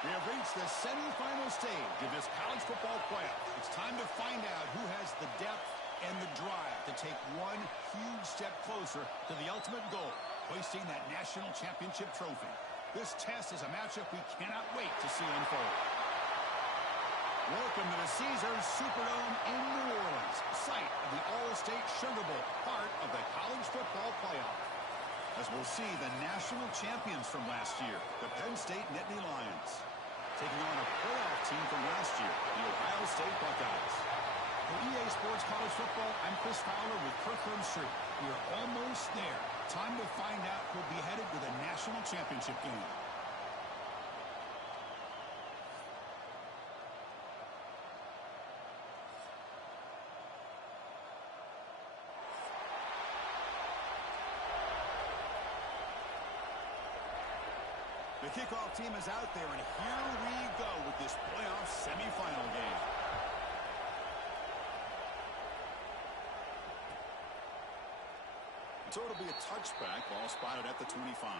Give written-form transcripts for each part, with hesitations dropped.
We have reached the semifinal stage of this college football playoff. It's time to find out who has the depth and the drive to take one huge step closer to the ultimate goal, hoisting that national championship trophy. This test is a matchup we cannot wait to see unfold. Welcome to the Caesars Superdome in New Orleans, site of the All-State Sugar Bowl, part of the college football playoff. As we'll see the national champions from last year, the Penn State Nittany Lions, taking on a playoff team from last year, the Ohio State Buckeyes. For EA Sports College Football, I'm Chris Fowler with Kirk Herbstreit. We are almost there. Time to find out who'll be headed to the national championship game. The kickoff team is out there, and here we go with this playoff semifinal game. So it'll be a touchback, ball spotted at the 25.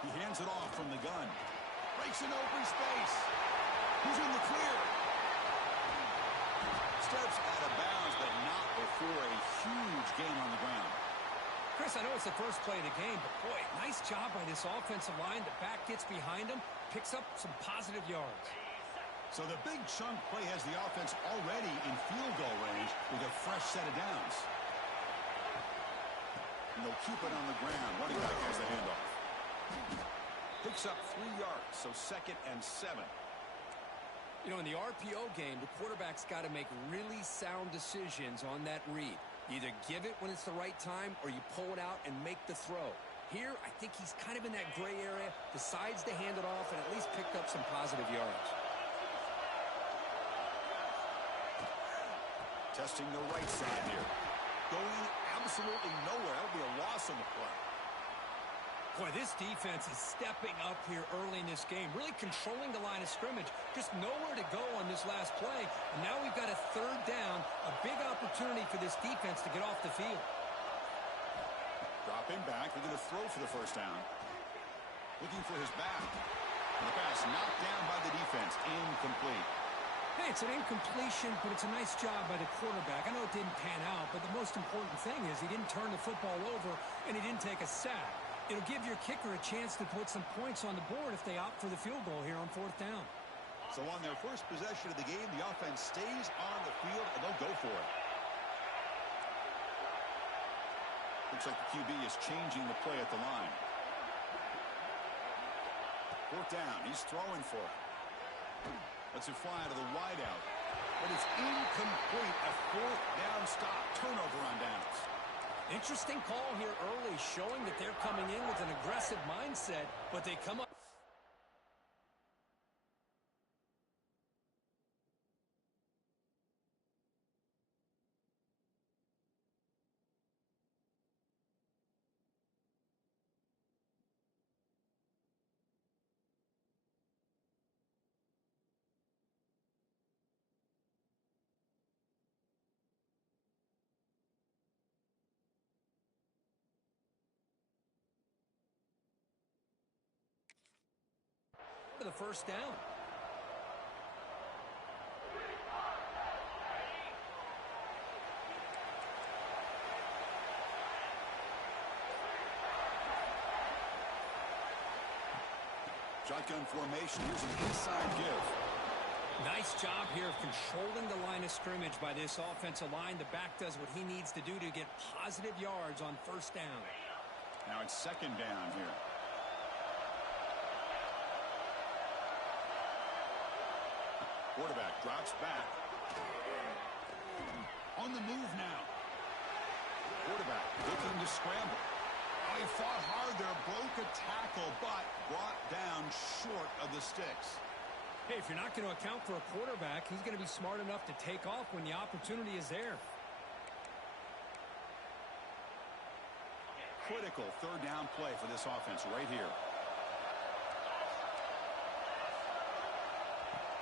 He hands it off from the gun. Breaks an open space. He's in the clear. Steps out of bounds, but not before a huge gain on the ground. Chris, I know it's the first play of the game, but boy, nice job by this offensive line. The back gets behind him, picks up some positive yards. So the big chunk play has the offense already in field goal range with a fresh set of downs. And they'll keep it on the ground. Running back has the handoff. Picks up 3 yards, so 2nd and 7. You know, in the RPO game, the quarterback's got to make really sound decisions on that read. Either give it when it's the right time or you pull it out and make the throw. Here, I think he's kind of in that gray area, decides to hand it off and at least picked up some positive yards. Testing the right side here. Going absolutely nowhere. That'll be a loss on the play. Boy, this defense is stepping up here early in this game, really controlling the line of scrimmage. Just nowhere to go on this last play. And now we've got a 3rd down, a big opportunity for this defense to get off the field. Dropping back, they're going to throw for the 1st down. Looking for his back. And the pass knocked down by the defense. Incomplete. Hey, it's an incompletion, but it's a nice job by the quarterback. I know it didn't pan out, but the most important thing is he didn't turn the football over and he didn't take a sack. It'll give your kicker a chance to put some points on the board if they opt for the field goal here on 4th down. So on their first possession of the game, the offense stays on the field, and they'll go for it. Looks like the QB is changing the play at the line. 4th down, he's throwing for it. Lets it fly to the wideout. But it's incomplete. A 4th down stop. Turnover on downs. Interesting call here early, showing that they're coming in with an aggressive mindset, but they come up. To the 1st down. Shotgun formation. Here's an inside give. Nice job here of controlling the line of scrimmage by this offensive line. The back does what he needs to do to get positive yards on 1st down. Now it's 2nd down here. Quarterback drops back. On the move now. Quarterback looking to scramble. Oh, he fought hard there, broke a tackle, but brought down short of the sticks. Hey, if you're not going to account for a quarterback, he's going to be smart enough to take off when the opportunity is there. critical third down play for this offense right here.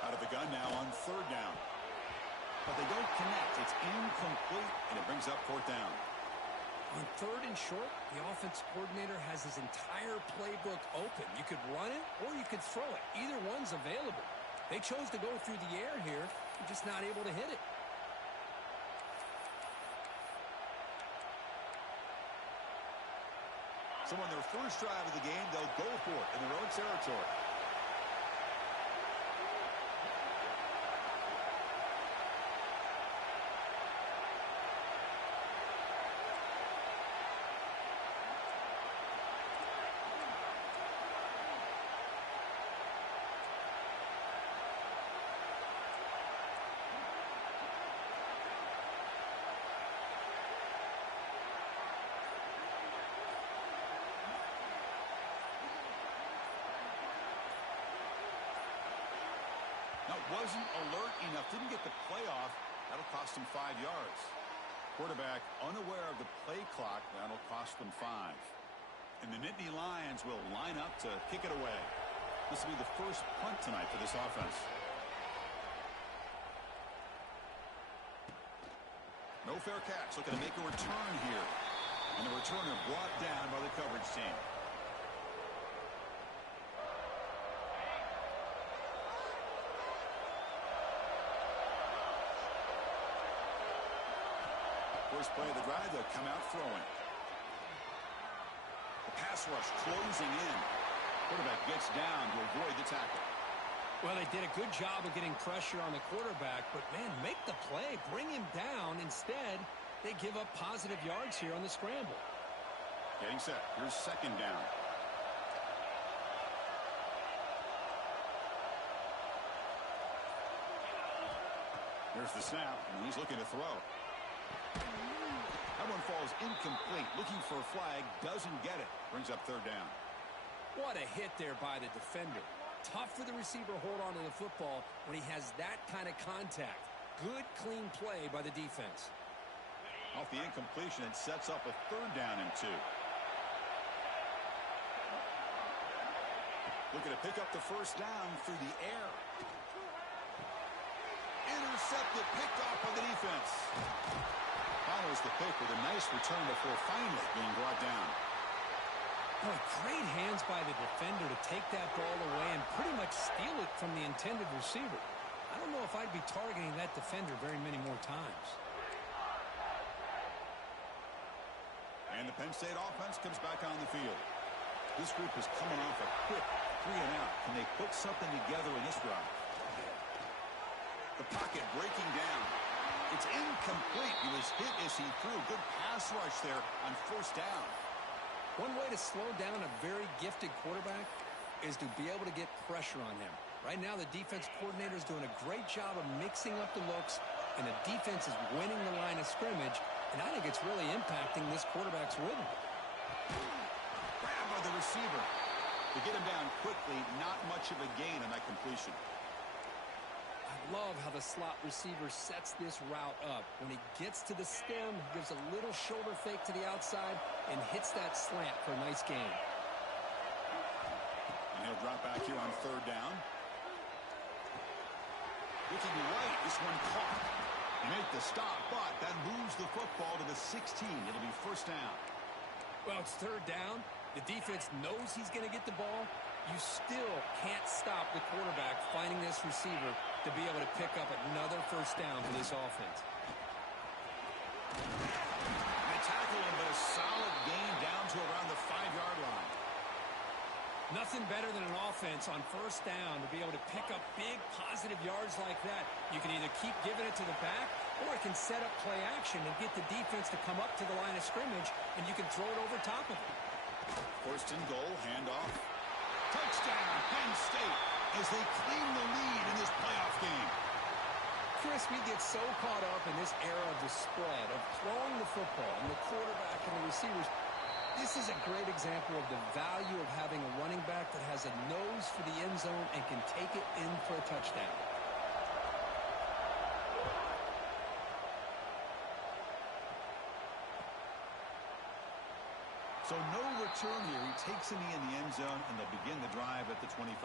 Out of the gun now on third down. But they don't connect. It's incomplete, and it brings up fourth down. On third and short, the offense coordinator has his entire playbook open. You could run it or you could throw it. Either one's available. They chose to go through the air here. They're just not able to hit it. So on their first drive of the game, they'll go for it in their own territory. Now, wasn't alert enough, didn't get the play off. That'll cost him 5 yards. Quarterback unaware of the play clock. That'll cost them 5. And the Nittany Lions will line up to kick it away. This will be the first punt tonight for this offense. No fair catch. Looking to make a return here. And the returner brought down by the coverage team. First play of the drive, they'll come out throwing. The pass rush closing in. Quarterback gets down to avoid the tackle. Well, they did a good job of getting pressure on the quarterback, but, man, make the play. Bring him down. Instead, they give up positive yards here on the scramble. Getting set. Here's second down. Here's the snap, and he's looking to throw. That one falls incomplete. Looking for a flag. Doesn't get it. Brings up third down. What a hit there by the defender. Tough for the receiver to hold on to the football when he has that kind of contact. Good, clean play by the defense. Off the incompletion, it sets up a third down and 2. Looking to pick up the first down through the air. Intercepted, picked off by the defense. Follows the pick with a nice return before finally being brought down. Boy, great hands by the defender to take that ball away and pretty much steal it from the intended receiver. I don't know if I'd be targeting that defender very many more times. And the Penn State offense comes back on the field. This group is coming off a quick 3 and out. Can they put something together in this drive? The pocket breaking down. It's incomplete. He was hit as he threw. Good pass rush there on first down. One way to slow down a very gifted quarterback is to be able to get pressure on him. Right now, the defense coordinator is doing a great job of mixing up the looks, and the defense is winning the line of scrimmage, and I think it's really impacting this quarterback's rhythm. Grab by the receiver. To get him down quickly, not much of a gain on that completion. I love how the slot receiver sets this route up. When he gets to the stem, he gives a little shoulder fake to the outside and hits that slant for a nice gain. And he'll drop back here on third down. Looking right, this one caught. He made the stop, but that moves the football to the 16. It'll be first down. Well, it's third down. The defense knows he's going to get the ball. You still can't stop the quarterback finding this receiver to be able to pick up another first down for this offense. They tackle him, but a solid gain down to around the 5-yard line. Nothing better than an offense on first down to be able to pick up big positive yards like that. You can either keep giving it to the back, or it can set up play action and get the defense to come up to the line of scrimmage, and you can throw it over top of it. First and goal, handoff. Touchdown, Penn State, as they claim the lead in this playoff game. Chris, we get so caught up in this era of the spread, of throwing the football, and the quarterback and the receivers. This is a great example of the value of having a running back that has a nose for the end zone and can take it in for a touchdown. So no return here. He takes a knee in the end zone, and they'll begin the drive at the 25.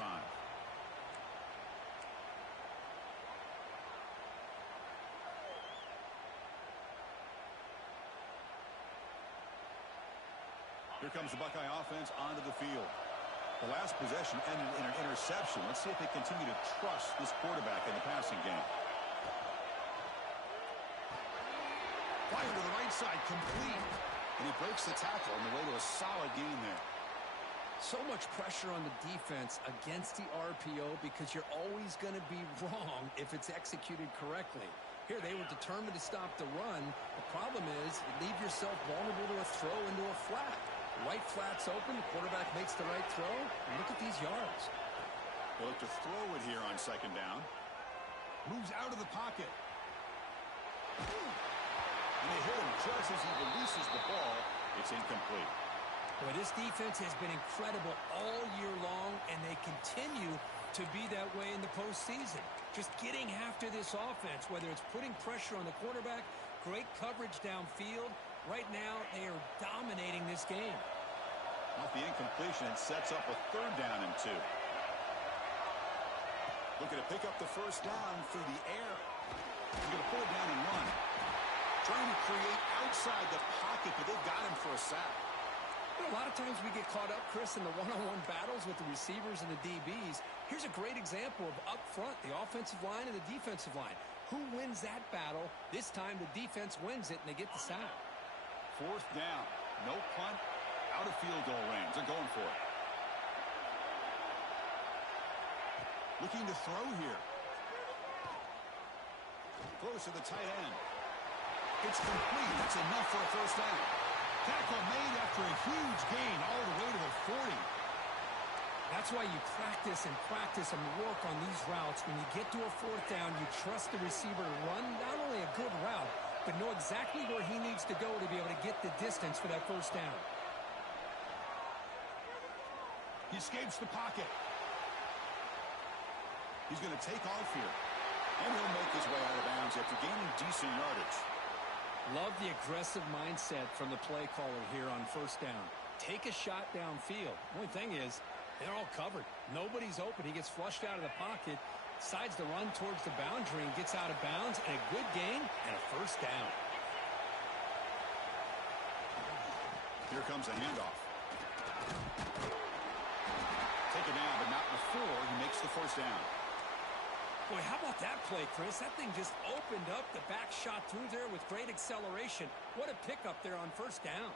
Here comes the Buckeye offense onto the field. The last possession ended in an interception. Let's see if they continue to trust this quarterback in the passing game. Fire to the right side, complete. And he breaks the tackle on the way to a solid gain there. So much pressure on the defense against the RPO because you're always going to be wrong if it's executed correctly. Here, they were determined to stop the run. The problem is you leave yourself vulnerable to a throw into a flat. The right flat's open, the quarterback makes the right throw, and look at these yards. They'll look to throw it here on second down. Moves out of the pocket. And they hit him just as he releases the ball. It's incomplete. Boy, this defense has been incredible all year long, and they continue to be that way in the postseason. Just getting after this offense, whether it's putting pressure on the quarterback, great coverage downfield. Right now, they are dominating this game. Off the incompletion, it sets up a 3rd down and 2. Looking to pick up the first down through the air. He's going to pull it down and run. Trying to create outside the pocket, but they've got him for a sack. A lot of times we get caught up, Chris, in the one-on-one battles with the receivers and the DBs. Here's a great example of up front, the offensive line and the defensive line. Who wins that battle? This time the defense wins it, and they get the sack. 4th down. No punt. Out of field goal range. They're going for it. Looking to throw here. Throws to the tight end. It's complete. That's enough for a first down. Tackle made after a huge gain all the way to the 40. That's why you practice and work on these routes. When you get to a 4th down, you trust the receiver to run not only a good route, but know exactly where he needs to go to be able to get the distance for that first down. He escapes the pocket. He's going to take off here. And he'll make his way out of bounds after gaining decent yardage. Love the aggressive mindset from the play caller here on first down. Take a shot downfield. The only thing is, they're all covered. Nobody's open. He gets flushed out of the pocket, decides to run towards the boundary and gets out of bounds, and a good gain and a first down. Here comes a handoff. Take it down, but not before he makes the first down. Boy, how about that play, Chris? That thing just opened up. The back shot through there with great acceleration. What a pickup there on first down.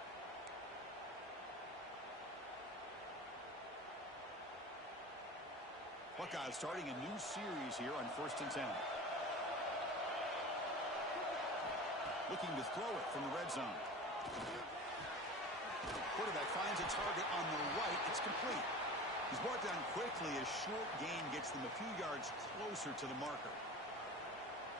Buckeyes starting a new series here on 1st and 10. Looking to throw it from the red zone. Quarterback finds a target on the right. It's complete. He's brought down quickly. A short gain gets them a few yards closer to the marker.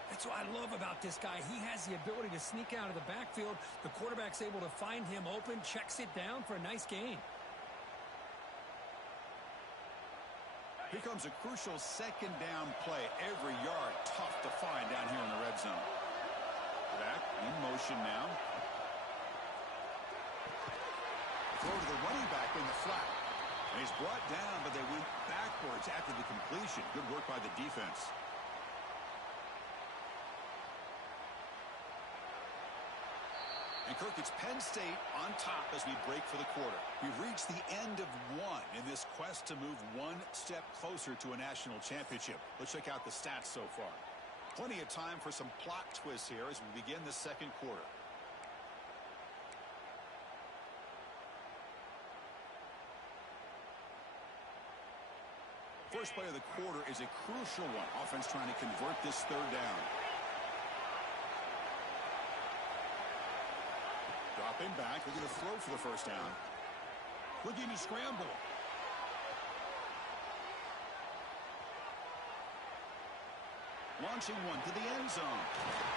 That's what I love about this guy. He has the ability to sneak out of the backfield. The quarterback's able to find him open, checks it down for a nice gain. Here comes a crucial 2nd down play. Every yard tough to find down here in the red zone. Back in motion now. Throw to the running back in the flat. And he's brought down, but they went backwards after the completion. Good work by the defense. And Kirk, it's Penn State on top as we break for the quarter. We've reached the end of one in this quest to move one step closer to a national championship. Let's check out the stats so far. Plenty of time for some plot twists here as we begin the 2nd quarter. First play of the quarter is a crucial one. Offense trying to convert this 3rd down. Dropping back, looking to throw for the first down. Looking to scramble. Launching one to the end zone.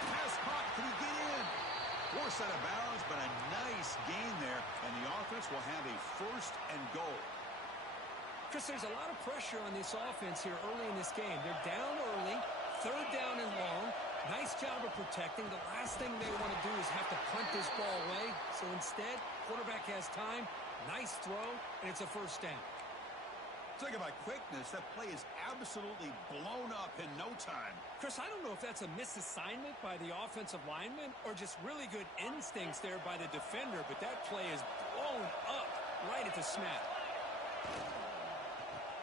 Pass caught. Can he get in? Forced out of bounds, but a nice gain there. And the offense will have a 1st and goal. Chris, there's a lot of pressure on this offense here early in this game. They're down early, 3rd down and long. Nice job of protecting. The last thing they want to do is have to punt this ball away. So instead, quarterback has time, nice throw, and it's a first down. Talking about quickness, that play is absolutely blown up in no time. Chris, I don't know if that's a misassignment by the offensive lineman or just really good instincts there by the defender, but that play is blown up right at the snap.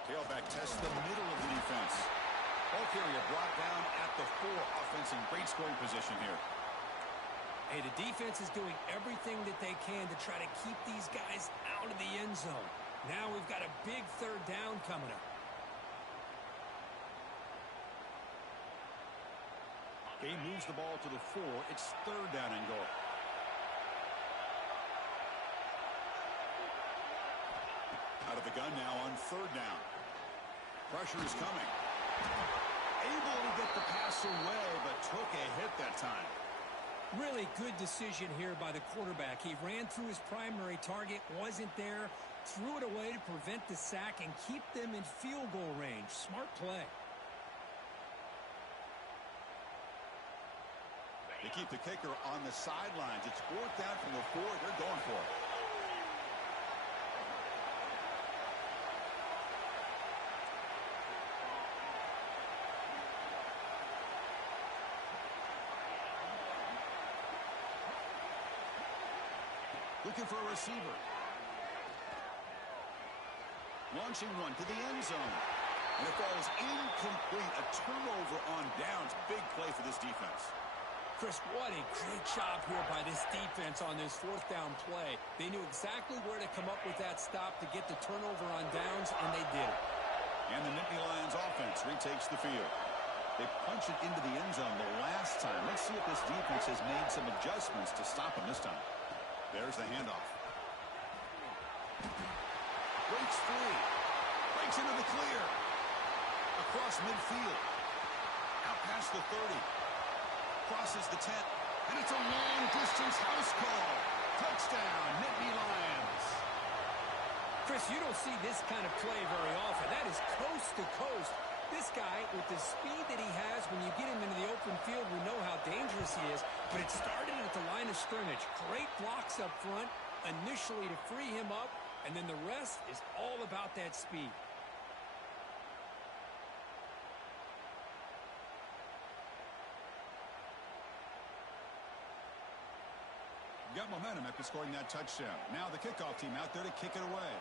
Tailback tests the middle of the defense. Ball carrier brought down at the 4. Offense in great scoring position here. Hey, the defense is doing everything that they can to try to keep these guys out of the end zone. Now we've got a big third down coming up. Game moves the ball to the 4. It's third down and goal. Out of the gun now on third down. Pressure is coming. Able to get the pass away, but took a hit that time. Really good decision here by the quarterback. He ran through his primary target, wasn't there, threw it away to prevent the sack and keep them in field goal range. Smart play. They keep the kicker on the sidelines. It's fourth down from the 4. They're going for it. Looking for a receiver. Launching one to the end zone. And it falls incomplete. A turnover on downs. Big play for this defense. Chris, what a great job here by this defense on this fourth down play. They knew exactly where to come up with that stop to get the turnover on downs, and they did it. And the Nittany Lions offense retakes the field. They punch it into the end zone the last time. Let's see if this defense has made some adjustments to stop them this time. There's the handoff. Breaks free. Breaks into the clear. Across midfield. Out past the 30. Crosses the 10. And it's a long-distance house call. Touchdown, Nittany Lions. Chris, you don't see this kind of play very often. That is coast to coast. This guy, with the speed that he has, when you get him into the open field, we know how dangerous he is. But it started at the line of scrimmage. Great blocks up front, initially to free him up, and then the rest is all about that speed. Got momentum after scoring that touchdown. Now the kickoff team out there to kick it away.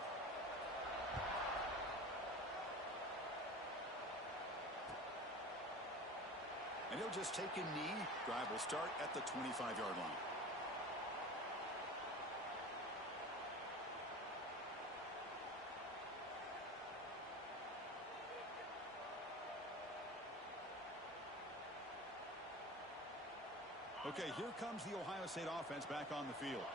And he'll just take a knee. Drive will start at the 25-yard line. Okay, here comes the Ohio State offense back on the field.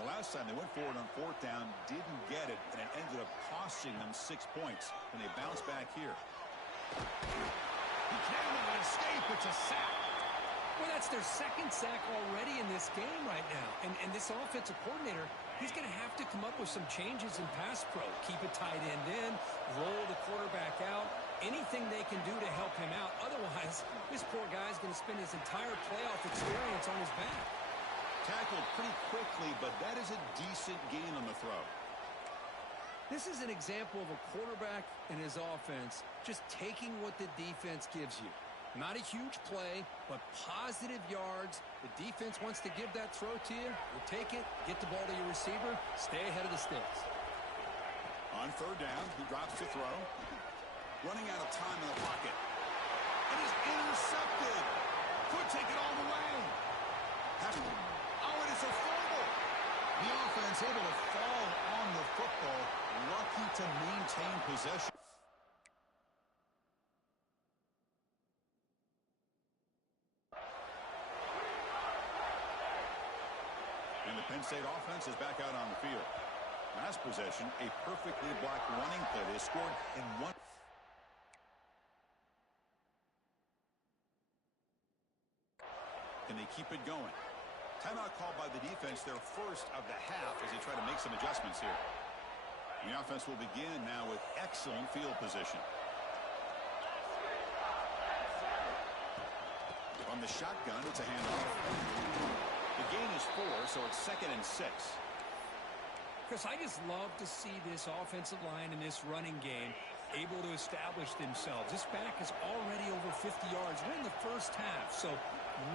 The last time they went forward on fourth down, didn't get it, and it ended up costing them 6 points. And they bounce back here. He can't escape. It's a sack. Well, that's their second sack already in this game right now. And this offensive coordinator, he's going to have to come up with some changes in pass pro. Keep a tight end in, roll the quarterback out, anything they can do to help him out. Otherwise, this poor guy's going to spend his entire playoff experience on his back. Tackled pretty quickly, but that is a decent gain on the throw. This is an example of a quarterback and his offense just taking what the defense gives you. Not a huge play, but positive yards. The defense wants to give that throw to you. You take it, get the ball to your receiver, stay ahead of the sticks. On third down, he drops to throw. Running out of time in the pocket. And he's intercepted. Could take it all the way. Oh, it is a fumble. The offense able to fall on the football. Lucky to maintain possession. And the Penn State offense is back out on the field. Last possession, a perfectly blocked running play. They scored in one. Can they keep it going? Timeout called by the defense, their first of the half, as they try to make some adjustments here. The offense will begin now with excellent field position. On the shotgun, it's a handoff. The gain is 4, so it's 2nd and 6. Chris, I just love to see this offensive line in this running game able to establish themselves. This back is already over 50 yards. We're in the first half, so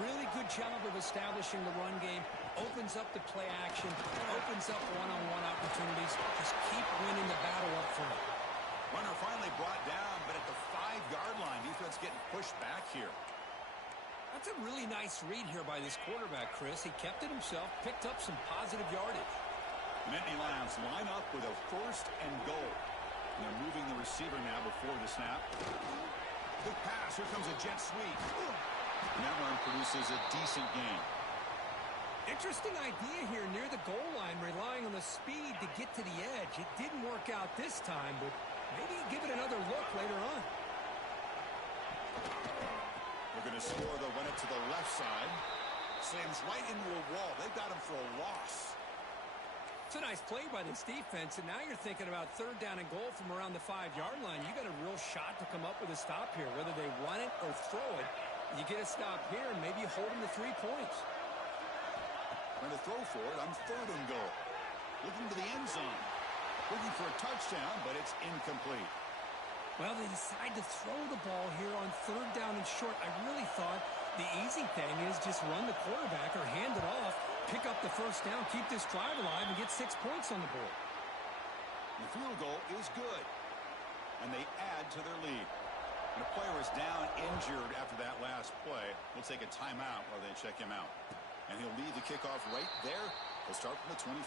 really good job of establishing the run game. Opens up the play action, opens up one-on-one opportunities. Just keep winning the battle up front. Runner finally brought down, but at the 5-yard line, defense getting pushed back here. That's a really nice read here by this quarterback, Chris. He kept it himself, picked up some positive yardage. Nittany Lions line up with a 1st and goal. And they're moving the receiver now before the snap. Good pass. Here comes a jet sweep. And that run produces a decent gain. Interesting idea here near the goal line, relying on the speed to get to the edge. It didn't work out this time, but maybe give it another look later on. We're going to score. They'll run it to the left side. Slams right into a wall. They got him for a loss. It's a nice play by this defense, and now you're thinking about 3rd down and goal from around the 5-yard line. You got a real shot to come up with a stop here, whether they run it or throw it. You get a stop here, and maybe you hold them to 3 points. Trying to throw for it on 3rd and goal. Looking to the end zone. Looking for a touchdown, but it's incomplete. Well, they decide to throw the ball here on 3rd down and short. I really thought the easy thing is just run the quarterback or hand it off, pick up the 1st down, keep this drive alive, and get 6 points on the board. The field goal is good, and they add to their lead. And the player is down injured after that last play. We'll take a timeout while they check him out. And he'll lead the kickoff right there. He'll start from the 25.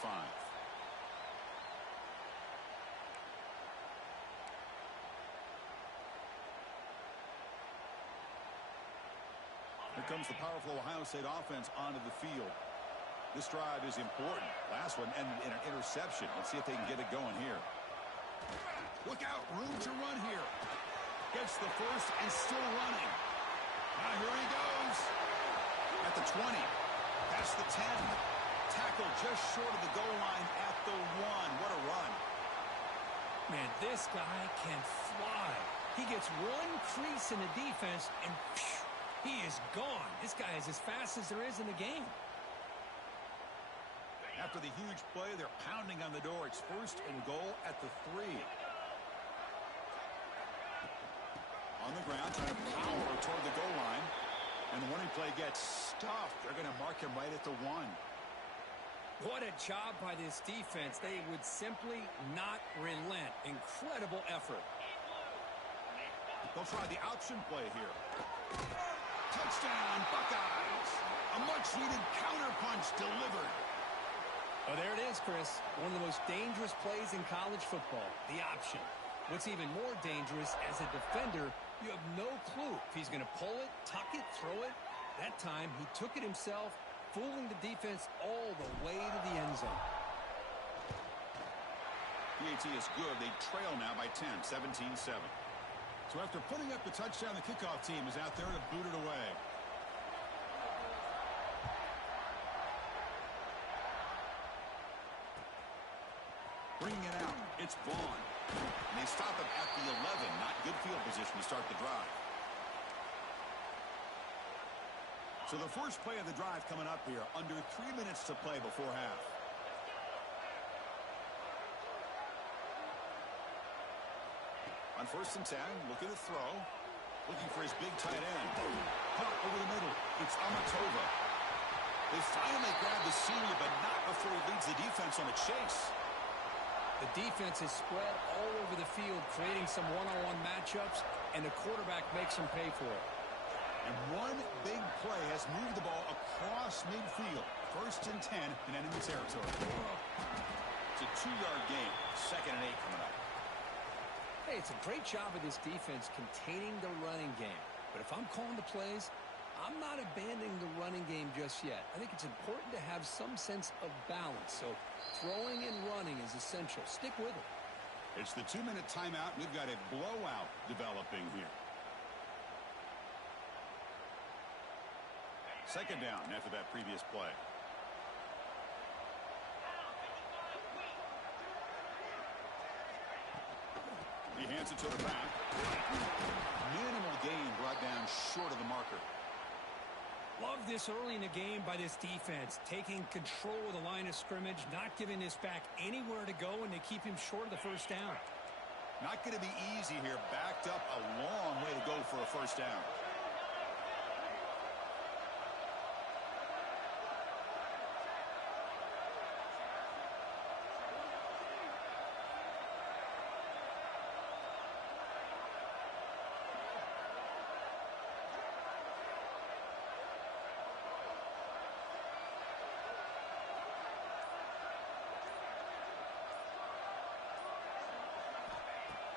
Here comes the powerful Ohio State offense onto the field. This drive is important. Last one ended in an interception. Let's see if they can get it going here. Look out, room to run here. Gets the 1st and still running. Now here he goes. At the 20. Past the 10. Tackle just short of the goal line at the 1. What a run. Man, this guy can fly. He gets one crease in the defense, and phew, he is gone. This guy is as fast as there is in the game. After the huge play, they're pounding on the door. It's 1st and goal at the 3. On the ground, trying to power toward the goal line. And the running play gets stuffed. They're going to mark him right at the 1. What a job by this defense. They would simply not relent. Incredible effort. They'll try the option play here. Touchdown, Buckeyes. A much-needed counterpunch delivered. Oh, there it is, Chris. One of the most dangerous plays in college football, the option. What's even more dangerous, as a defender, you have no clue if he's going to pull it, tuck it, throw it. That time, he took it himself, fooling the defense all the way to the end zone. PAT is good. They trail now by 10, 17-7. So after putting up the touchdown, the kickoff team is out there to boot it away. Bringing it out, it's Vaughn. And they stop him at the 11. Not good field position to start the drive. So the first play of the drive coming up here. Under 3 minutes to play before half. On 1st and 10, looking to throw. Looking for his big tight end. Pump over the middle. It's Amatova. They finally grab the senior, but not before he leads the defense on a chase. The defense is spread all over the field, creating some one-on-one matchups, and the quarterback makes them pay for it. And one big play has moved the ball across midfield. 1st and 10 in enemy territory. It's a 2-yard gain. 2nd and 8 coming up. Hey, it's a great job of this defense containing the running game. But if I'm calling the plays, I'm not abandoning the running game just yet. I think it's important to have some sense of balance. So throwing and running is essential. Stick with it. It's the 2-minute timeout. We've got a blowout developing here. 2nd down after that previous play. He hands it to the back. Minimal gain brought down short of the marker. Love this early in the game by this defense, taking control of the line of scrimmage, not giving this back anywhere to go, and they keep him short of the first down. Not going to be easy here. Backed up a long way to go for a first down.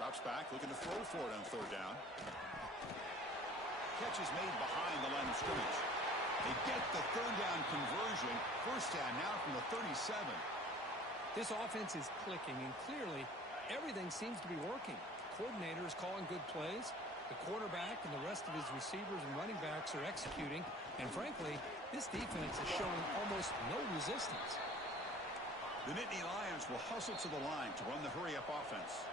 Drops back, looking to throw for it on third down. Catch is made behind the line of scrimmage. They get the third down conversion. First down now from the 37. This offense is clicking, and clearly everything seems to be working. The coordinator is calling good plays. The quarterback and the rest of his receivers and running backs are executing. And frankly, this defense is showing almost no resistance. The Nittany Lions will hustle to the line to run the hurry-up offense.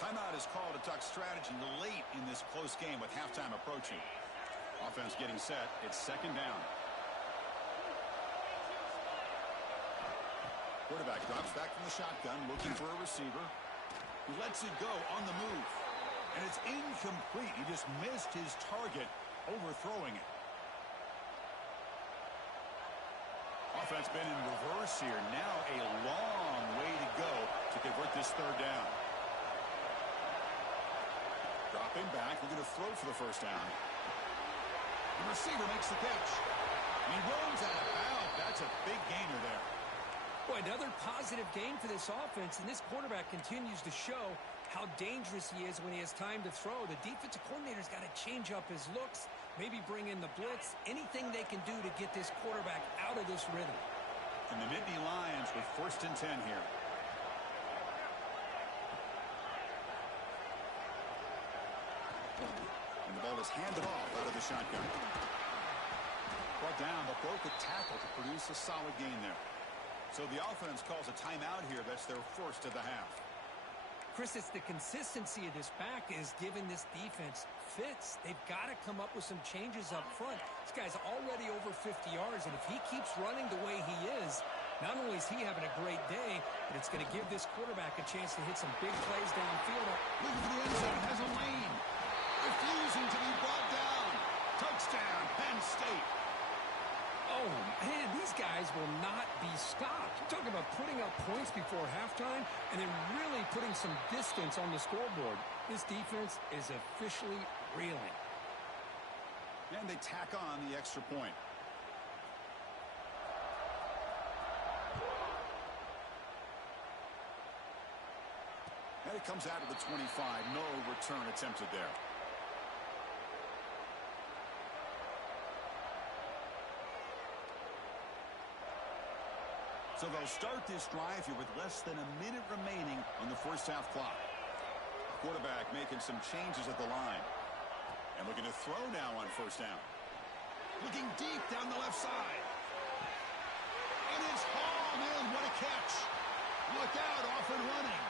Timeout is called to talk strategy late in this close game with halftime approaching. Offense getting set. It's second down. Quarterback drops back from the shotgun, looking for a receiver. He lets it go on the move. And it's incomplete. He just missed his target, overthrowing it. Offense been in reverse here. Now a long way to go to convert this third down. Dropping back, looking to throw for the first down. The receiver makes the catch. And he runs out of bounds. That's a big gainer there. Boy, another positive game for this offense, and this quarterback continues to show how dangerous he is when he has time to throw. The defensive coordinator's got to change up his looks, maybe bring in the blitz, anything they can do to get this quarterback out of this rhythm. And the Nittany Lions with 1st and 10 here. And the ball is handed off out of the shotgun. Brought down, but broke a tackle to produce a solid gain there. So the offense calls a timeout here. That's their first of the half. Chris, it's the consistency of this back is giving this defense fits. They've got to come up with some changes up front. This guy's already over 50 yards, and if he keeps running the way he is, not only is he having a great day, but it's going to give this quarterback a chance to hit some big plays downfield. Looking for the end zone, has a lane. Refusing to be brought down. Touchdown, Penn State. Oh, man, these guys will not be stopped. Talk about putting up points before halftime and then really putting some distance on the scoreboard. This defense is officially reeling. And they tack on the extra point. And it comes out of the 25. No return attempted there. So they'll start this drive here with less than a minute remaining on the first half clock. Quarterback making some changes at the line. And looking to throw now on first down. Looking deep down the left side. And it's hauled in. What a catch. Look out, off and running.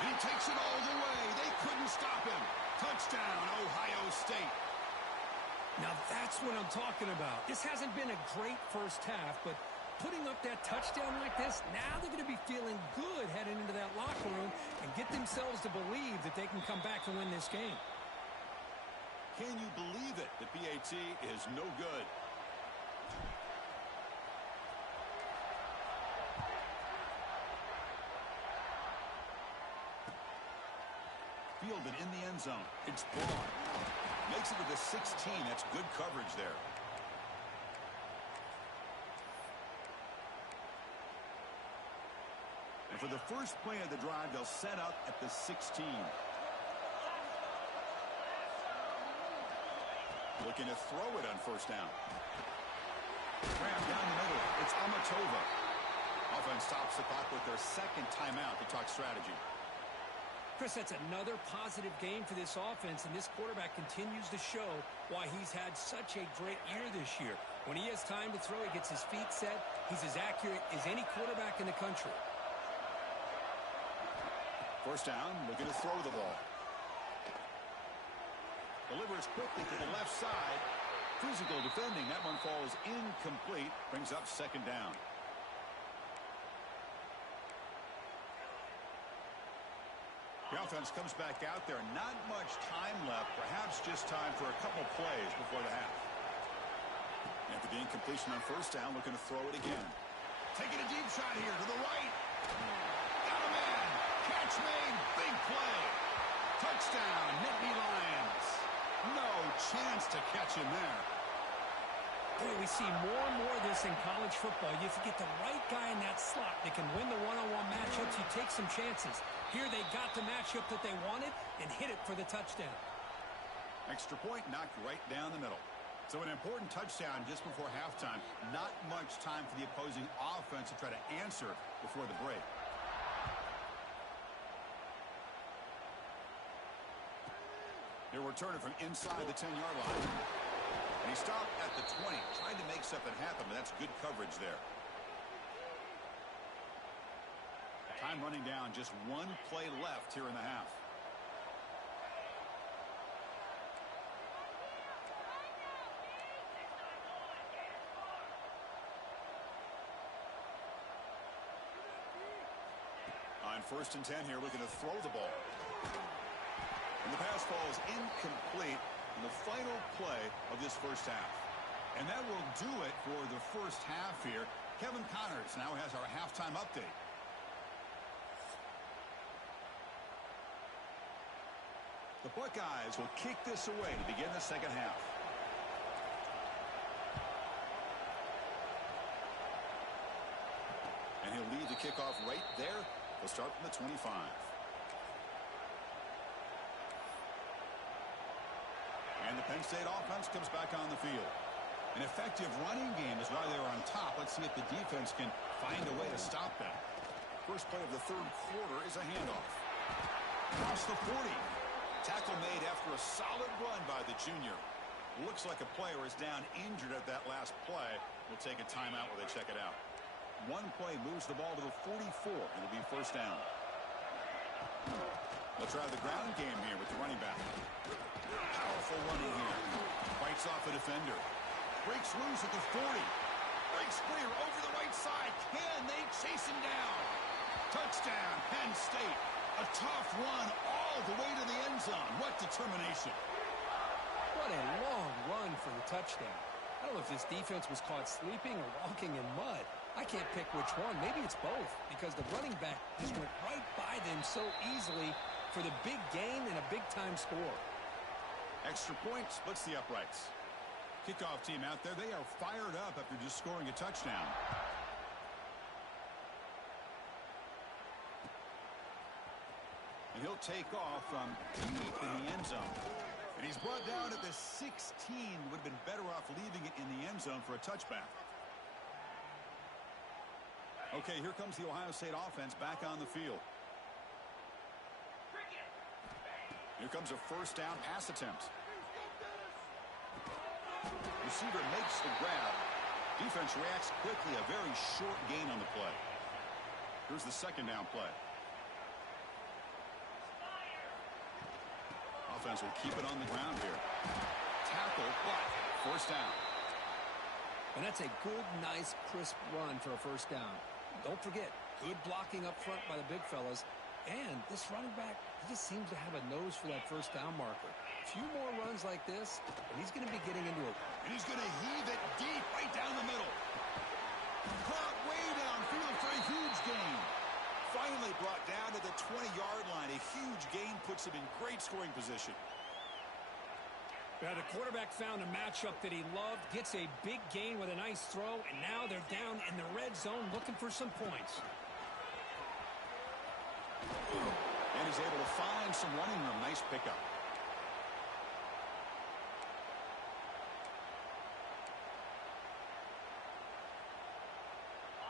And he takes it all the way. They couldn't stop him. Touchdown, Ohio State. Now that's what I'm talking about. This hasn't been a great first half, but putting up that touchdown like this, now they're going to be feeling good heading into that locker room and get themselves to believe that they can come back and win this game. Can you believe it? The PAT is no good. Fielded in the end zone. It's Braun. Makes it to the 16. That's good coverage there. And for the first play of the drive, they'll set up at the 16. Looking to throw it on first down. Cram down the middle. It's Amatova. Offense stops the clock with their second timeout to talk strategy. Chris, that's another positive game for this offense, and this quarterback continues to show why he's had such a great year this year. When he has time to throw, he gets his feet set. He's as accurate as any quarterback in the country. First down, looking to throw the ball. Delivers quickly to the left side. physical defending. That one falls incomplete. Brings up second down. The offense comes back out there. Not much time left. Perhaps just time for a couple plays before the half. After the incompletion on first down, looking to throw it again. Taking a deep shot here to the right. Got a man. Catch made. Big play. Touchdown, Nittany Lions. No chance to catch him there. Boy, we see more and more of this in college football. If you get the right guy in that slot that can win the one-on-one matchups, you take some chances. Here they got the matchup that they wanted and hit it for the touchdown. Extra point knocked right down the middle. So an important touchdown just before halftime. Not much time for the opposing offense to try to answer before the break. He'll return it from inside the 10-yard line. And he stopped at the 20, trying to make something happen, but that's good coverage there. Time running down, just one play left here in the half. On 1st and 10 here, looking to throw the ball. And the pass falls incomplete in the final play of this first half. And that will do it for the first half here. Kevin Connors now has our halftime update. The Buckeyes will kick this away to begin the second half. And he'll lead the kickoff right there. He'll start from the 25. And the Penn State offense comes back on the field. An effective running game is why they're on top. Let's see if the defense can find a way to stop that. First play of the third quarter is a handoff. Across the 40. Tackle made after a solid run by the junior. Looks like a player is down injured at that last play. We'll take a timeout while they check it out. One play moves the ball to the 44, and it'll be first down. They'll try the ground game here with the running back. Powerful running here. Fights off a defender. Breaks loose at the 40. Breaks clear over the right side. Can they chase him down? Touchdown, Penn State. A tough run all the way to the end zone. What determination. What a long run for the touchdown. I don't know if this defense was caught sleeping or walking in mud. I can't pick which one. Maybe it's both, because the running back just went right by them so easily for the big gain and a big-time score. Extra point splits the uprights. Kickoff team out there, they are fired up after just scoring a touchdown. And he'll take off from deep in the end zone. And he's brought down at the 16. Would have been better off leaving it in the end zone for a touchback. Okay, here comes the Ohio State offense back on the field. Here comes a first down pass attempt. Receiver makes the grab. Defense reacts quickly. A very short gain on the play. Here's the second down play. Offense will keep it on the ground here. Tackle, but first down. And that's a good, nice, crisp run for a first down. Don't forget, good blocking up front by the big fellas. And this running back, he just seems to have a nose for that first down marker. A few more runs like this, and he's going to be getting into it. And he's going to heave it deep right down the middle. Caught way downfield for a huge gain. Finally brought down to the 20-yard line. A huge gain puts him in great scoring position. Yeah, the quarterback found a matchup that he loved, gets a big gain with a nice throw, and now they're down in the red zone looking for some points. And he's able to find some running room. Nice pickup.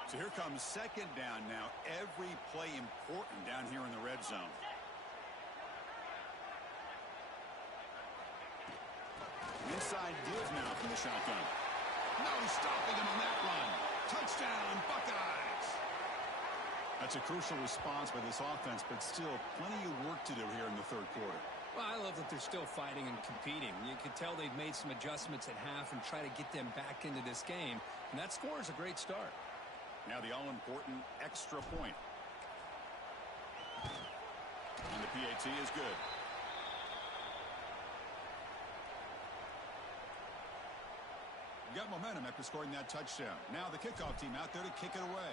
So here comes second down now. Every play important down here in the red zone. Inside deals now from the shotgun. No stopping him on that run. Touchdown, Buckeyes. That's a crucial response by this offense, but still plenty of work to do here in the third quarter. Well, I love that they're still fighting and competing. You can tell they've made some adjustments at half and try to get them back into this game. And that score is a great start. Now the all-important extra point. And the PAT is good. Got momentum after scoring that touchdown. Now the kickoff team out there to kick it away.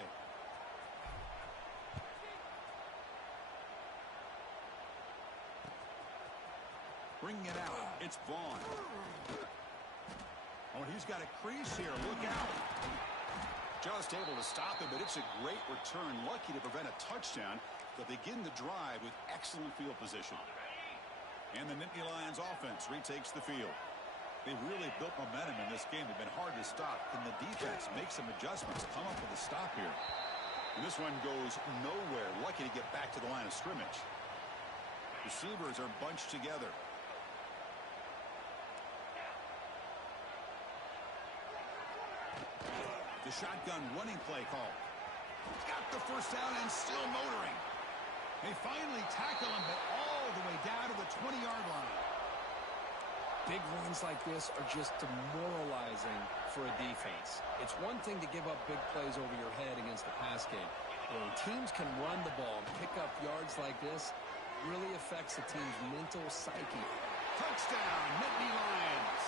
Bringing it out. It's Vaughn. Oh, he's got a crease here. Look out. Just able to stop it, but it's a great return. Lucky to prevent a touchdown, but begin the drive with excellent field position. And the Nittany Lions offense retakes the field. They've really built momentum in this game. They've been hard to stop. Can the defense make some adjustments, come up with a stop here? And this one goes nowhere. Lucky to get back to the line of scrimmage. Receivers are bunched together. The shotgun running play call. Got the first down and still motoring. They finally tackle him, but all the way down to the 20-yard line. Big runs like this are just demoralizing for a defense. It's one thing to give up big plays over your head against the pass game. But when teams can run the ball and pick up yards like this, it really affects the team's mental psyche. Touchdown, Nittany Lions.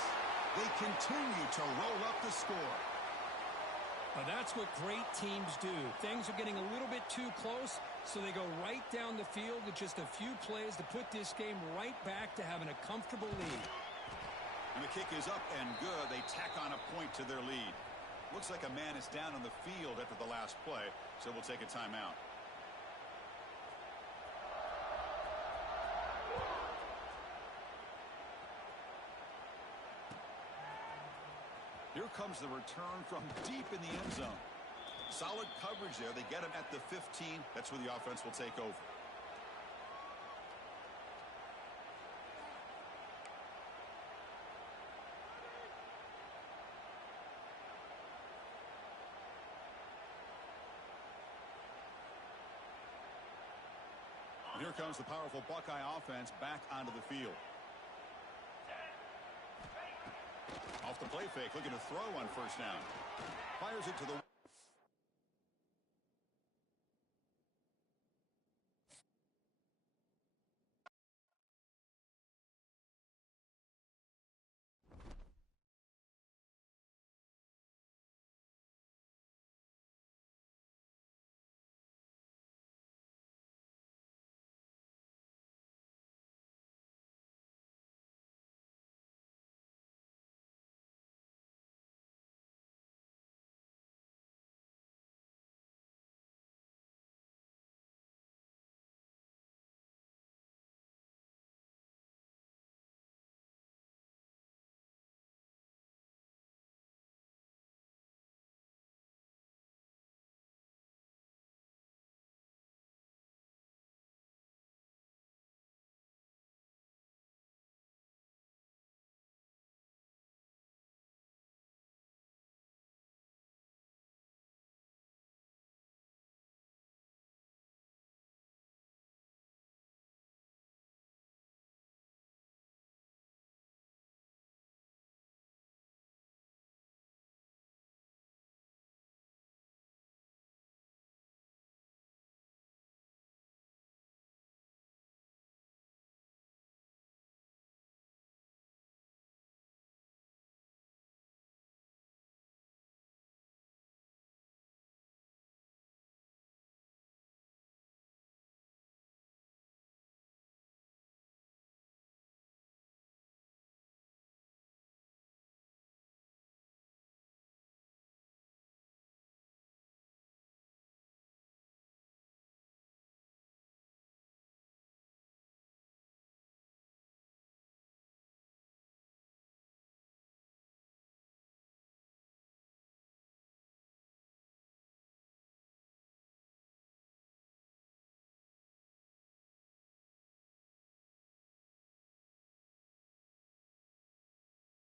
They continue to roll up the score. Now that's what great teams do. Things are getting a little bit too close, so they go right down the field with just a few plays to put this game right back to having a comfortable lead. And the kick is up and good. They tack on a point to their lead. Looks like a man is down on the field after the last play, so we'll take a timeout. Here comes the return from deep in the end zone. Solid coverage there. They get him at the 15. That's where the offense will take over. And here comes the powerful Buckeye offense back onto the field. Off the play fake, looking to throw on first down. Fires it to the